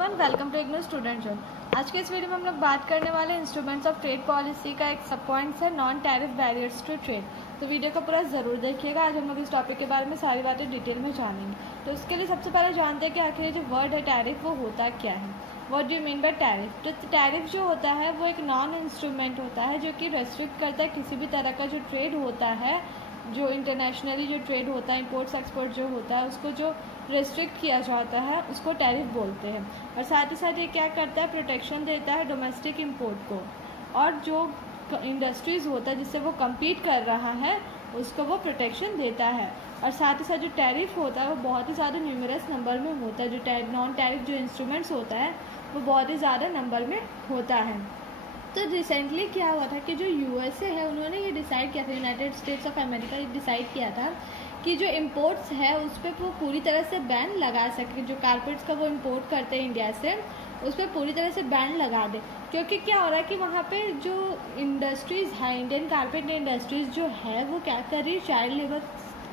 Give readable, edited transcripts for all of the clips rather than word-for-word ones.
Everyone, welcome to IGNOU student zone. आज के इस वीडियो में हम लोग बात करने वाले इंस्ट्रूमेंट्स ऑफ ट्रेड पॉलिसी का एक सब पॉइंट्स है non tariff barriers to trade. तो वीडियो को पूरा ज़रूर देखिएगा। आज हम लोग इस टॉपिक के बारे में सारी बातें डिटेल में जानेंगे। तो उसके लिए सबसे पहले जानते हैं कि आखिर ये जो वर्ड है टैरिफ वो होता क्या है। What do you mean by tariff? तो टैरिफ जो होता है वो एक नॉन इंस्ट्रूमेंट होता है जो कि रेस्ट्रिक्ट करता है किसी भी तरह का जो ट्रेड होता है, जो इंटरनेशनली जो ट्रेड होता है, इंपोर्ट्स एक्सपोर्ट जो होता है, उसको जो रेस्ट्रिक्ट किया जाता है उसको टैरिफ बोलते हैं। और साथ ही साथ ये क्या करता है, प्रोटेक्शन देता है डोमेस्टिक इंपोर्ट को, और जो इंडस्ट्रीज़ होता है जिससे वो कम्पीट कर रहा है उसको वो प्रोटेक्शन देता है। और साथ ही साथ जो टैरिफ होता है वो बहुत ही ज़्यादा न्यूमरस नंबर में होता है। जो नॉन टैरिफ जो इंस्ट्रूमेंट्स होता है वो बहुत ही ज़्यादा नंबर में होता है। तो रिसेंटली क्या हुआ था कि जो यूएसए है उन्होंने ये डिसाइड किया था, यूनाइटेड स्टेट्स ऑफ अमेरिका ये डिसाइड किया था कि जो इम्पोर्ट्स है उस पर वो पूरी तरह से बैन लगा सके। जो कारपेट्स का वो इम्पोर्ट करते हैं इंडिया से उस पर पूरी तरह से बैन लगा दे। क्योंकि क्या हो रहा है कि वहाँ पे जो इंडस्ट्रीज़ है, इंडियन कारपेट इंडस्ट्रीज़ जो है वो क्या कर रही है, चाइल्ड लेबर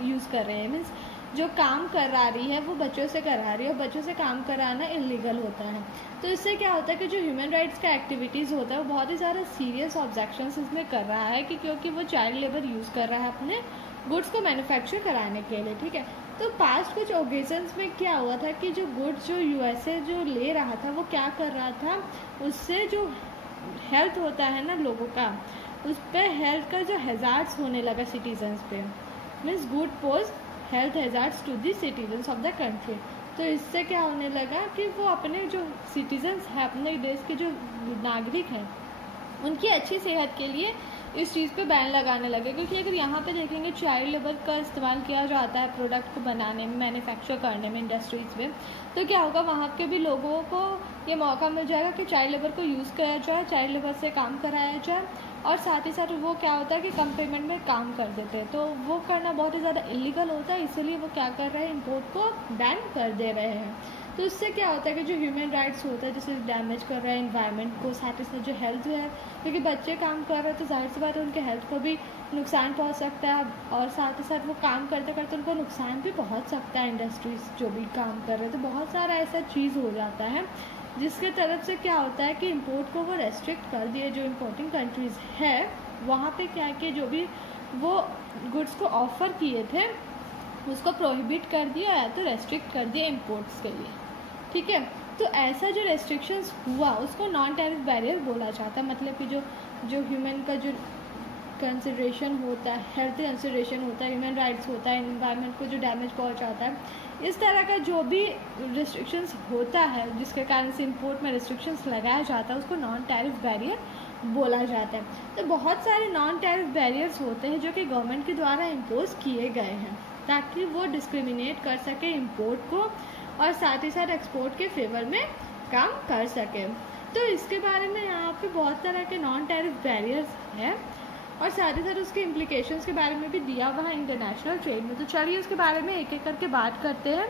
यूज़ कर रहे हैं। मीन्स जो काम करा रही है वो बच्चों से करा रही है, और बच्चों से काम कराना इलीगल होता है। तो इससे क्या होता है कि जो ह्यूमन राइट्स का एक्टिविटीज़ होता है वो बहुत ही ज़्यादा सीरियस ऑब्जेक्शंस इसमें कर रहा है कि क्योंकि वो चाइल्ड लेबर यूज़ कर रहा है अपने गुड्स को मैन्युफैक्चर कराने के लिए। ठीक है, तो पास्ट कुछ ओकेजन्स में क्या हुआ था कि जो गुड्स जो यूएसए जो ले रहा था वो क्या कर रहा था, उससे जो हेल्थ होता है ना लोगों का, उस पर हेल्थ का जो हैजार्ड्स होने लगा सिटीजन्स पे। Means good poses health hazards to the citizens of the country. तो इससे क्या होने लगा कि वो अपने जो सिटीजन्स हैं, अपने देश के जो नागरिक हैं, उनकी अच्छी सेहत के लिए इस चीज़ पे बैन लगाने लगे। क्योंकि अगर यहाँ पे देखेंगे चाइल्ड लेबर का इस्तेमाल किया जाता है प्रोडक्ट को बनाने में, मैन्युफैक्चर करने में इंडस्ट्रीज़ में, तो क्या होगा वहाँ के भी लोगों को ये मौका मिल जाएगा कि चाइल्ड लेबर को यूज़ किया जाए, चाइल्ड लेबर से काम कराया जाए। और साथ ही साथ वो क्या होता है कि कम पेमेंट में काम कर देते हैं, तो वो करना बहुत ही ज़्यादा इलीगल होता है। इसलिए वो क्या कर रहे हैं, इम्पोर्ट को बैन कर दे रहे हैं। तो इससे क्या होता है कि जो ह्यूमन राइट्स होता है जैसे डैमेज कर रहा है इन्वायरमेंट को, साथ ही साथ जो हेल्थ है, क्योंकि बच्चे काम कर रहे हैं तो जाहिर सी बात है उनके हेल्थ को भी नुकसान पहुंच सकता है। और साथ ही साथ वो काम करते करते उनको नुकसान भी पहुंच सकता है, इंडस्ट्रीज जो भी काम कर रहे हैं। तो बहुत सारा ऐसा चीज़ हो जाता है जिसके तरफ से क्या होता है कि इम्पोर्ट को वो रेस्ट्रिक्ट कर दिए। जो इम्पोर्टिंग कंट्रीज़ है वहाँ पे क्या कि जो भी वो गुड्स को ऑफ़र किए थे उसको प्रोहिबिट कर दिया या तो रेस्ट्रिक्ट कर दिया इम्पोर्ट्स के लिए। ठीक है, तो ऐसा जो रेस्ट्रिक्शंस हुआ उसको नॉन टैरिफ बैरियर बोला जाता है। मतलब कि जो ह्यूमन का जो कंसिडरेशन होता है, हेल्थ कंसिडरेशन होता है, ह्यूमन राइट्स होता है, इन्वायरमेंट को जो डैमेज पहुंचाता है, इस तरह का जो भी रिस्ट्रिक्शंस होता है जिसके कारण से इंपोर्ट में रिस्ट्रिक्शंस लगाया जाता है उसको नॉन टैरिफ बैरियर बोला जाता है। तो बहुत सारे नॉन टैरिफ बैरियर्स होते हैं जो कि गवर्नमेंट के द्वारा इम्पोज किए गए हैं ताकि वो डिस्क्रिमिनेट कर सके इम्पोर्ट को और साथ ही साथ एक्सपोर्ट के फेवर में काम कर सके। तो इसके बारे में यहाँ पे बहुत तरह के नॉन टैरिफ बैरियर्स हैं और साथ ही साथ उसके इम्प्लीकेशंस के बारे में भी दिया हुआ है इंटरनेशनल ट्रेड में। तो चलिए उसके बारे में एक एक करके बात करते हैं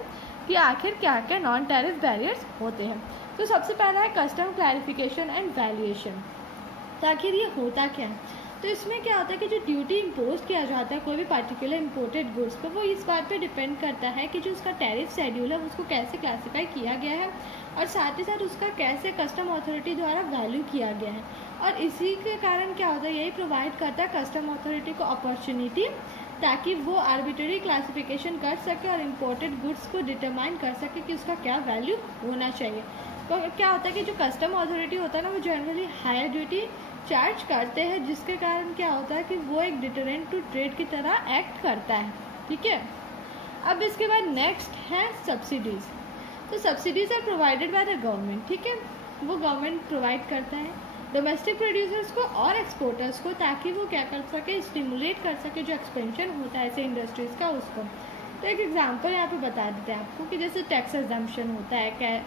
कि आखिर क्या क्या नॉन टैरिफ बैरियर्स होते हैं। तो सबसे पहला है कस्टम क्लैरिफिकेशन एंड वैल्यूएशन। तो आखिर ये होता क्या है? तो इसमें क्या होता है कि जो ड्यूटी इम्पोज किया जाता है कोई भी पर्टिकुलर इम्पोर्टेड गुड्स पर, वो इस बात पे डिपेंड करता है कि जो उसका टैरिफ शेड्यूल है उसको कैसे क्लासीफाई किया गया है और साथ ही साथ उसका कैसे कस्टम अथॉरिटी द्वारा वैल्यू किया गया है। और इसी के कारण क्या होता है, यही प्रोवाइड करता है कस्टम अथॉरिटी को अपॉर्चुनिटी ताकि वो आर्बिट्ररी क्लासिफिकेशन कर सके और इम्पोर्टेड गुड्स को डिटरमाइन कर सके कि उसका क्या वैल्यू होना चाहिए। तो क्या होता है कि जो कस्टम अथॉरिटी होता है ना वो जनरली हायर ड्यूटी चार्ज करते हैं, जिसके कारण क्या होता है कि वो एक डिटरेंट टू ट्रेड की तरह एक्ट करता है। ठीक है, अब इसके बाद नेक्स्ट है सब्सिडीज़। तो subsidies are provided by the government. ठीक है, वो गवर्नमेंट प्रोवाइड करता है डोमेस्टिक प्रोड्यूसर्स को और एक्सपोर्टर्स को ताकि वो क्या कर सके, स्टिमुलेट कर सके जो एक्सपेंशन होता है ऐसे इंडस्ट्रीज़ का उसको। तो एक एग्जांपल यहाँ पे बता देते हैं आपको कि जैसे टैक्स एग्जम्पशन होता है, क्या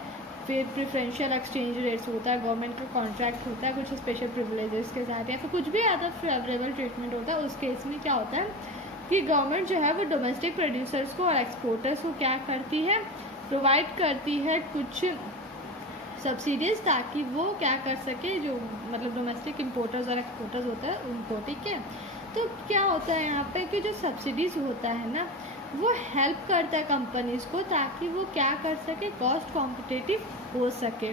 फिर प्रेफरेंशियल एक्सचेंज रेट्स होता है, गवर्नमेंट का कॉन्ट्रैक्ट होता है कुछ स्पेशल प्रिविलेजेस के साथ, या फिर कुछ भी अदर फेवरेबल ट्रीटमेंट होता है। उस केस में क्या होता है कि गवर्नमेंट जो है वो डोमेस्टिक प्रोड्यूसर्स को और एक्सपोर्टर्स को क्या करती है, प्रोवाइड करती है कुछ सब्सिडीज़ ताकि वो क्या कर सके, जो मतलब डोमेस्टिक इम्पोर्टर्स और एक्सपोर्टर्स होता है उनको। ठीक है, तो क्या होता है यहाँ पे कि जो सब्सिडीज़ होता है ना वो हेल्प करता है कंपनीज को ताकि वो क्या कर सके, कॉस्ट कॉम्पिटिटिव हो सके।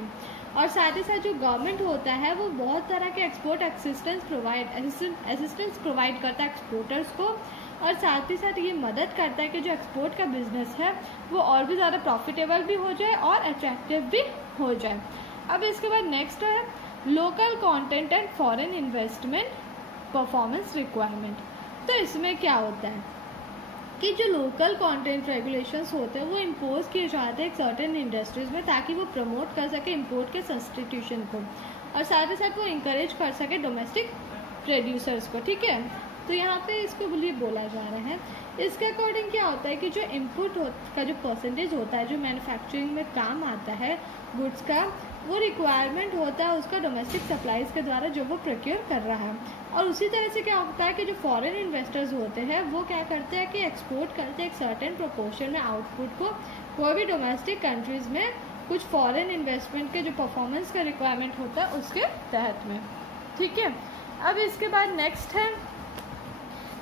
और साथ ही साथ जो गवर्नमेंट होता है वो बहुत तरह के एक्सपोर्ट असिस्टेंस प्रोवाइड करता है एक्सपोर्टर्स को, और साथ ही साथ ये मदद करता है कि जो एक्सपोर्ट का बिजनेस है वो और भी ज़्यादा प्रॉफिटेबल भी हो जाए और अट्रैक्टिव भी हो जाए। अब इसके बाद नेक्स्ट है local content and foreign investment performance requirement. तो इसमें क्या होता है कि जो लोकल कंटेंट रेगुलेशंस होते हैं वो इम्पोज किए जाते हैं एक सर्टेन इंडस्ट्रीज में ताकि वो प्रमोट कर सके इम्पोर्ट के सब्स्टिट्यूशन को, और साथ ही साथ वो इंकरेज कर सके डोमेस्टिक प्रोड्यूसर्स को। ठीक है, तो यहाँ पे इसको बोला जा रहा है। इसके अकॉर्डिंग क्या होता है कि जो इनपुट का जो परसेंटेज होता है जो मैन्युफैक्चरिंग में काम आता है गुड्स का, वो रिक्वायरमेंट होता है उसका डोमेस्टिक सप्लाईज के द्वारा जो वो प्रोक्योर कर रहा है। और उसी तरह से क्या होता है कि जो फॉरेन इन्वेस्टर्स होते हैं वो क्या करते हैं कि एक्सपोर्ट करते हैं एक सर्टेन प्रोपोर्शन में आउटपुट को कोई भी डोमेस्टिक कंट्रीज़ में कुछ फॉरेन इन्वेस्टमेंट के जो परफॉर्मेंस का रिक्वायरमेंट होता है उसके तहत में। ठीक है, अब इसके बाद नेक्स्ट है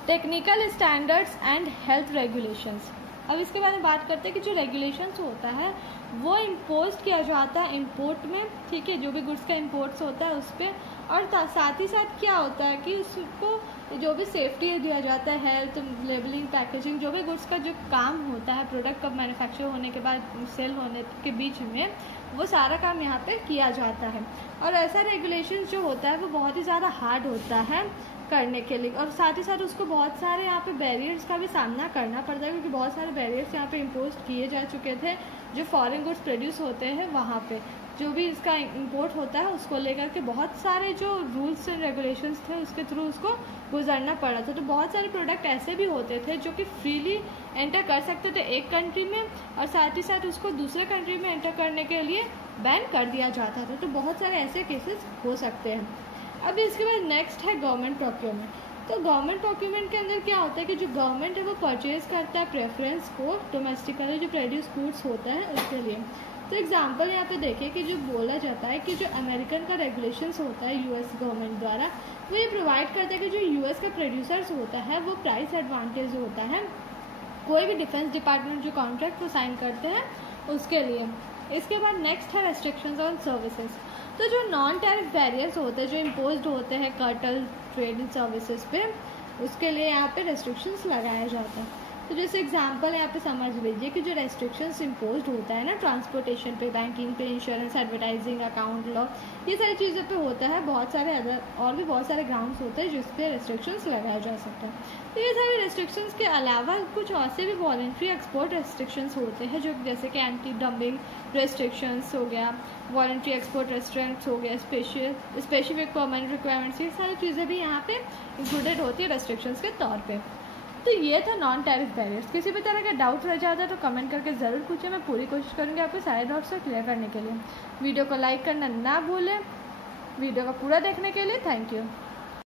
technical standards and health regulations. अब इसके बारे में बात करते हैं कि जो रेगुलेशंस होता है वो इम्पोज किया जाता है इंपोर्ट में। ठीक है, जो भी गुड्स का इम्पोर्ट्स होता है उस पर, और साथ ही साथ क्या होता है कि उसको जो भी सेफ्टी दिया जाता है, हेल्थ, लेबलिंग, पैकेजिंग, जो भी गुड्स का जो काम होता है प्रोडक्ट का मैन्युफैक्चर होने के बाद सेल होने के बीच में, वो सारा काम यहाँ पे किया जाता है। और ऐसा रेगुलेशंस जो होता है वो बहुत ही ज़्यादा हार्ड होता है करने के लिए, और साथ ही साथ उसको बहुत सारे यहाँ पे बैरियर्स का भी सामना करना पड़ता है क्योंकि बहुत सारे बैरियर्स यहाँ पे इम्पोज किए जा चुके थे जो फॉरेन गुड्स प्रोड्यूस होते हैं वहाँ पे, जो भी इसका इंपोर्ट होता है उसको लेकर के बहुत सारे जो रूल्स एंड रेगुलेशंस थे उसके थ्रू उसको गुजरना पड़ा था। तो बहुत सारे प्रोडक्ट ऐसे भी होते थे जो कि फ्रीली एंटर कर सकते थे एक कंट्री में, और साथ ही साथ उसको दूसरे कंट्री में एंटर करने के लिए बैन कर दिया जाता था। तो बहुत सारे ऐसे केसेस हो सकते हैं। अब इसके बाद नेक्स्ट है गवर्नमेंट प्रोक्योरमेंट। तो गवर्नमेंट प्रोक्योरमेंट के अंदर क्या होता है कि जो गवर्नमेंट है वो परचेज करता है प्रेफरेंस को डोमेस्टिकली जो प्रोड्यूस गुड्स होता है उसके लिए। तो एग्जांपल यहाँ पे देखें कि जो बोला जाता है कि जो अमेरिकन का रेगुलेशंस होता है यूएस गवर्नमेंट द्वारा, वो ये प्रोवाइड करता है कि जो यूएस का प्रोड्यूसर्स होता है वो प्राइस एडवांटेज होता है कोई भी डिफेंस डिपार्टमेंट जो कॉन्ट्रैक्ट को साइन करते हैं उसके लिए। इसके बाद नेक्स्ट है रेस्ट्रिक्शंस ऑन सर्विसेज। तो जो नॉन टैरिफ बैरियर्स होते हैं जो इम्पोज्ड होते हैं कर्टल ट्रेड इन सर्विसेज पे, उसके लिए यहाँ पे रेस्ट्रिक्शंस लगाया जाता है। तो जैसे एग्जांपल यहाँ पे समझ लीजिए कि जो रेस्ट्रिक्शंस इम्पोज्ड होता है ना ट्रांसपोर्टेशन पे, बैंकिंग पे, इंश्योरेंस, एडवर्टाइजिंग, अकाउंट लॉ, ये सारी चीज़ों पे होता है। बहुत सारे अदर और भी बहुत सारे ग्राउंड्स होते हैं जिस पे रेस्ट्रिक्शंस लगाया जा सकता है। तो ये सारे रेस्ट्रिक्शंस के अलावा कुछ और से भी वॉलंटरी एक्सपोर्ट रेस्ट्रिक्शंस होते हैं जो जैसे कि एंटी डंपिंग रेस्ट्रिक्शंस हो गया, वॉलंटरी एक्सपोर्ट रेस्ट्रिक्शंस हो गया, स्पेसिफिक परमानेंट रिक्वायरमेंट्स, ये सारी चीज़ें भी यहाँ पे इंक्लूडेड होती है रेस्ट्रिक्शंस के तौर पे। तो ये था नॉन टैरिफ बैरियर्स। किसी भी तरह का डाउट रह जाता है तो कमेंट करके ज़रूर पूछें, मैं पूरी कोशिश करूँगी आपके सारे डाउट्स को क्लियर करने के लिए। वीडियो को लाइक करना ना भूलें। वीडियो को पूरा देखने के लिए थैंक यू।